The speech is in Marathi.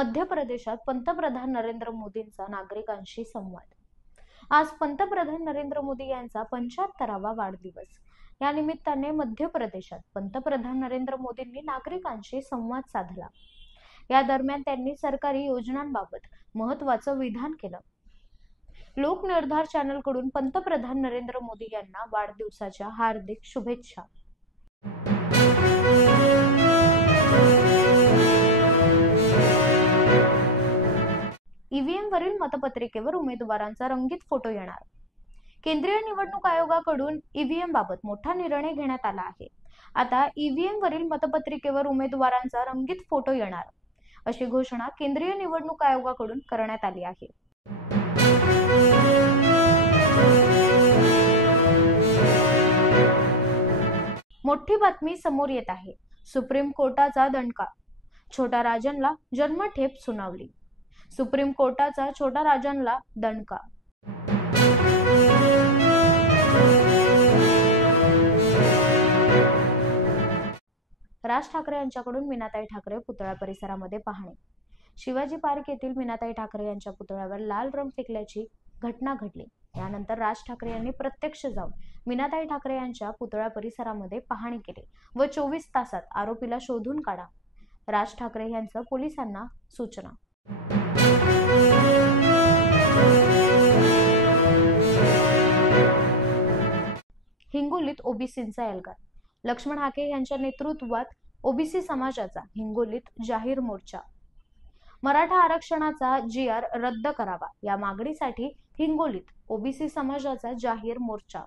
मध्य प्रदेशात पंतप्रधान नरेंद्र मोदींचा नागरिकांशी संवाद। आज पंतप्रधान नरेंद्र मोदी यांचा 75वा वाढदिवस। या निमित्ताने मध्य प्रदेशात पंतप्रधान नरेंद्र मोदींनी नागरिकांशी संवाद साधला। या दरम्यान त्यांनी सरकारी योजनांबाबत महत्त्वाचं विधान केलं। लोक निर्धार चॅनल कडून पंतप्रधान नरेंद्र मोदी यांना वाढदिवसाच्या हार्दिक शुभेच्छा। ईव्हीएम वरील मतपत्रिकेवर उमेदवारांचा रंगीत फोटो येणार। केंद्रीय निवडणूक आयोगाकडून ईव्हीएम बाबत मोठा निर्णय घेण्यात आला आहे। आता ईव्हीएम वरील मतपत्रिकेवर उमेदवारांचा रंगीत फोटो येणार, अशी घोषणा केंद्रीय निवडणूक आयोगाकडून करण्यात आली आहे। मोठी बातमी समोर येत आहे। सुप्रीम कोर्टाचा दणका, छोटा राजनला जन्मठेप सुनावली। सुप्रीम कोर्टाचा छोटा राजनला दणका। राज ठाकरे यांच्याकडून मीनाताई ठाकरे पुतळा परिसरामध्ये पाहणी। शिवाजी पार्क येथील मीनाताई ठाकरे यांच्या पुतळ्यावर लाल रंग फेकल्याची घटना घडली। यानंतर राज ठाकरे यांनी प्रत्यक्ष जाऊन मीनाताई ठाकरे यांच्या पुतळा परिसरामध्ये पाहणी केली व 24 तासात आरोपीला शोधून काढा, राज ठाकरे यांचं पोलिसांना सूचना। हिंगोलीत ओबीसींचा एल्गार। लक्ष्मण हाके यांच्या नेतृत्वात ओबीसी समाजाचा हिंगोलीत जाहीर मोर्चा। मराठा आरक्षणाचा GR रद्द करावा या मागणीसाठी हिंगोलीत ओबीसी समाजाचा जाहीर मोर्चा।